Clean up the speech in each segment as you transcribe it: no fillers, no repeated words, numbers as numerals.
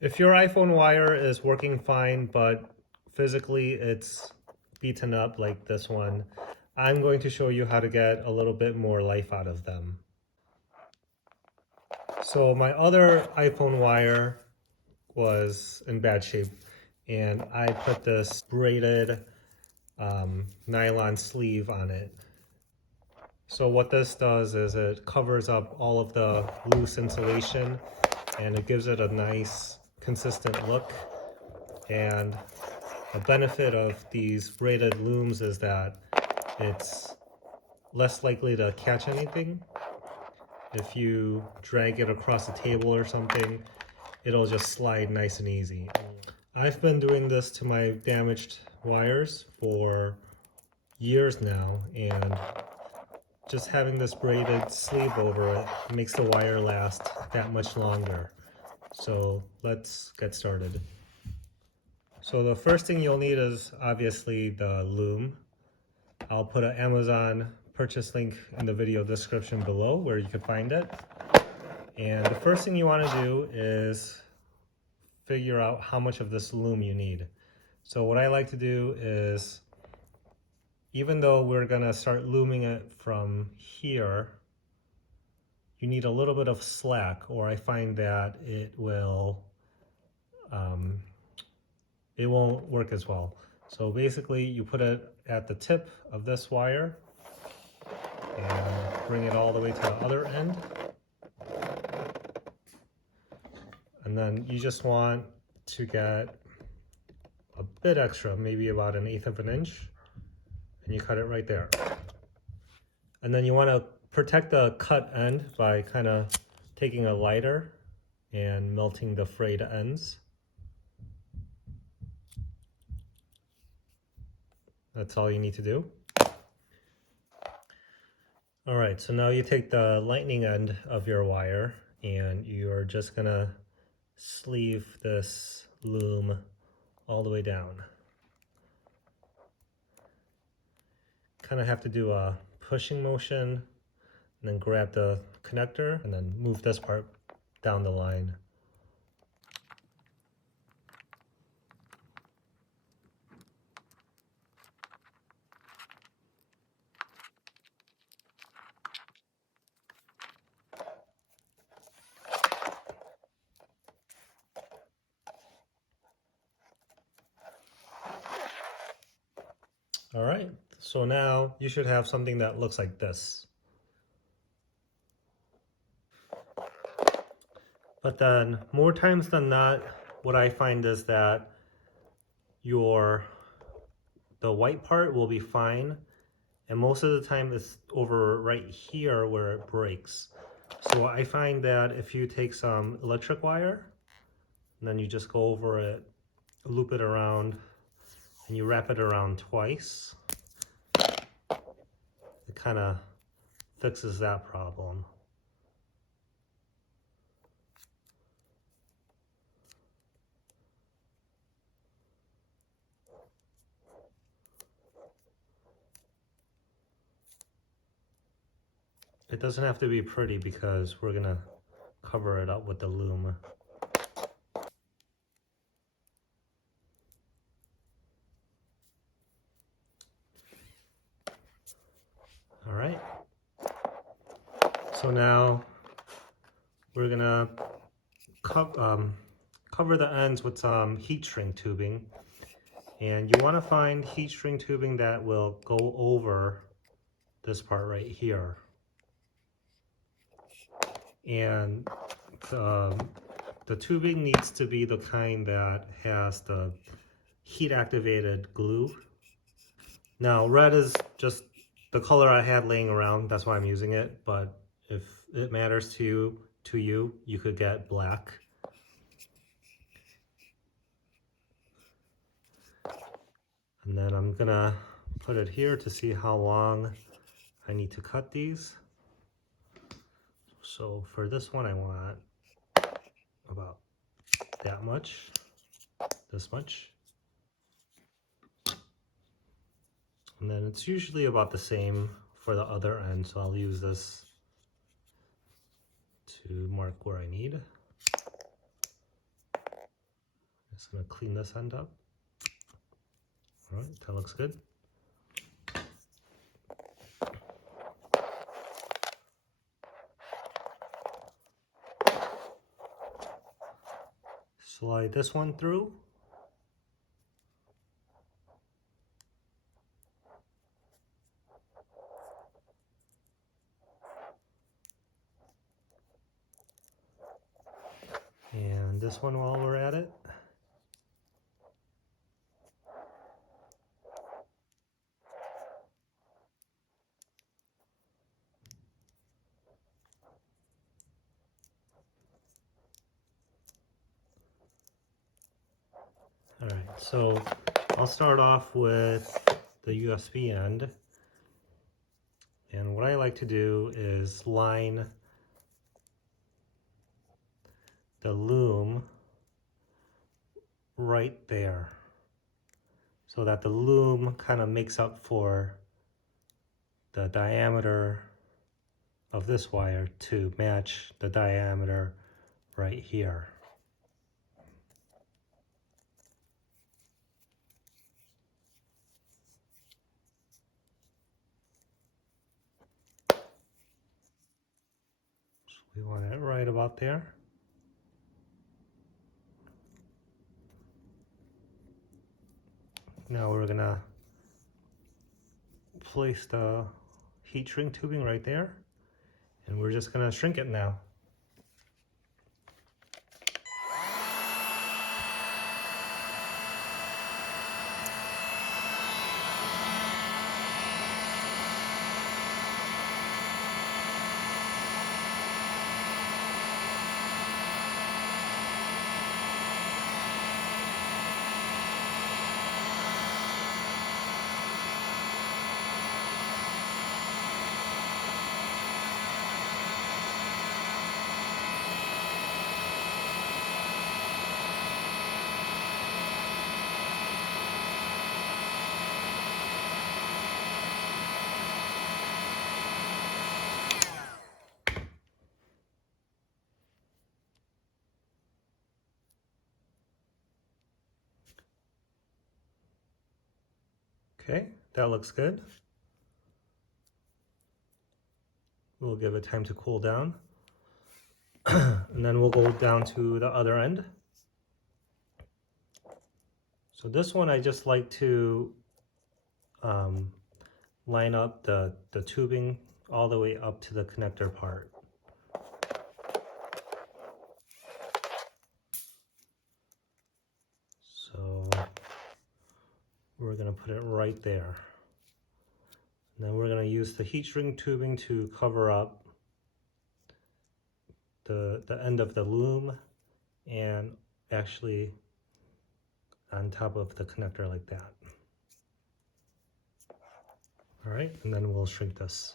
If your iPhone wire is working fine, but physically it's beaten up like this one, I'm going to show you how to get a little bit more life out of them. So my other iPhone wire was in bad shape, and I put this braided nylon sleeve on it. So what this does is it covers up all of the loose insulation and it gives it a nice consistent look. And a benefit of these braided looms is that it's less likely to catch anything. If you drag it across the table or something, it'll just slide nice and easy. I've been doing this to my damaged wires for years now, and just having this braided sleeve over it makes the wire last that much longer. So let's get started. So the first thing you'll need is obviously the loom. I'll put an Amazon purchase link in the video description below where you can find it. And the first thing you want to do is figure out how much of this loom you need. So what I like to do is, even though we're going to start looming it from here, you need a little bit of slack, or I find that it won't work as well. So basically you put it at the tip of this wire and bring it all the way to the other end. And then you just want to get a bit extra, maybe about 1/8 of an inch, and you cut it right there. And then you want to protect the cut end by kind of taking a lighter and melting the frayed ends. That's all you need to do. All right, so now you take the lightning end of your wire and you're just gonna sleeve this loom all the way down. Kind of have to do a pushing motion and then grab the connector and then move this part down the line. All right, so now you should have something that looks like this. But then more times than not, what I find is that the white part will be fine, and most of the time it's over right here where it breaks. So I find that if you take some electric wire and then you just go over it, loop it around, and you wrap it around twice, it kind of fixes that problem. It doesn't have to be pretty because we're gonna cover it up with the loom. All right. So now we're gonna cover the ends with some heat shrink tubing, and you want to find heat shrink tubing that will go over this part right here. And the tubing needs to be the kind that has the heat activated glue. Now red is just the color I had laying around, that's why I'm using it, but if it matters to you, you could get black. And then I'm gonna put it here to see how long I need to cut these. So for this one I want about that much, this much. And then it's usually about the same for the other end, so I'll use this to mark where I need. Just gonna clean this end up. All right, that looks good. Slide this one through. And this one while we're at it. All right, so I'll start off with the USB end. And what I like to do is line the loom right there so that the loom kind of makes up for the diameter of this wire to match the diameter right here. So we want it right about there. Now we're gonna place the heat shrink tubing right there, and we're just gonna shrink it now. Okay, that looks good. We'll give it time to cool down. And then we'll go down to the other end. So this one I just like to line up the tubing all the way up to the connector part. So we're going to put it right there. And then we're going to use the heat shrink tubing to cover up the end of the loom and actually on top of the connector like that. All right, and then we'll shrink this.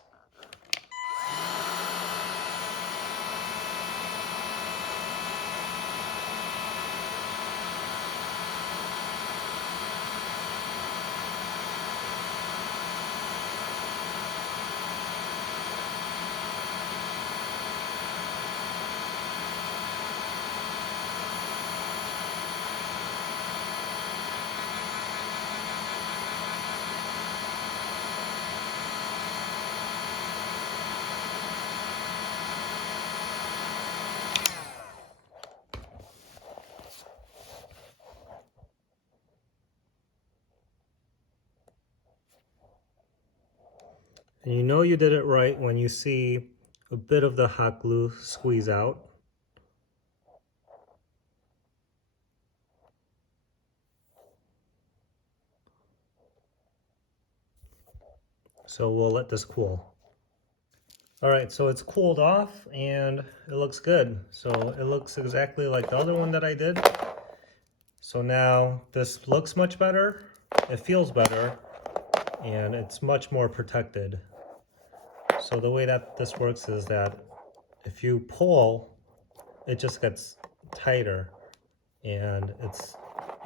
And you know you did it right when you see a bit of the hot glue squeeze out. So we'll let this cool. All right, so it's cooled off and it looks good. So it looks exactly like the other one that I did. So now this looks much better, it feels better, and it's much more protected. So the way that this works is that if you pull, it just gets tighter, and it's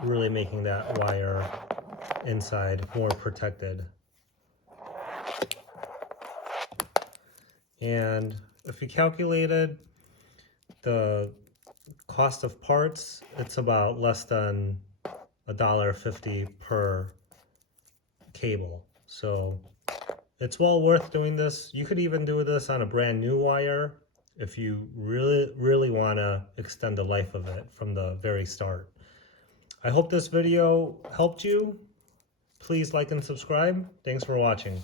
really making that wire inside more protected. And if you calculated the cost of parts, it's about less than $1.50 per cable. So it's well worth doing this. You could even do this on a brand new wire if you really want to extend the life of it from the very start. I hope this video helped you. Please like and subscribe. Thanks for watching.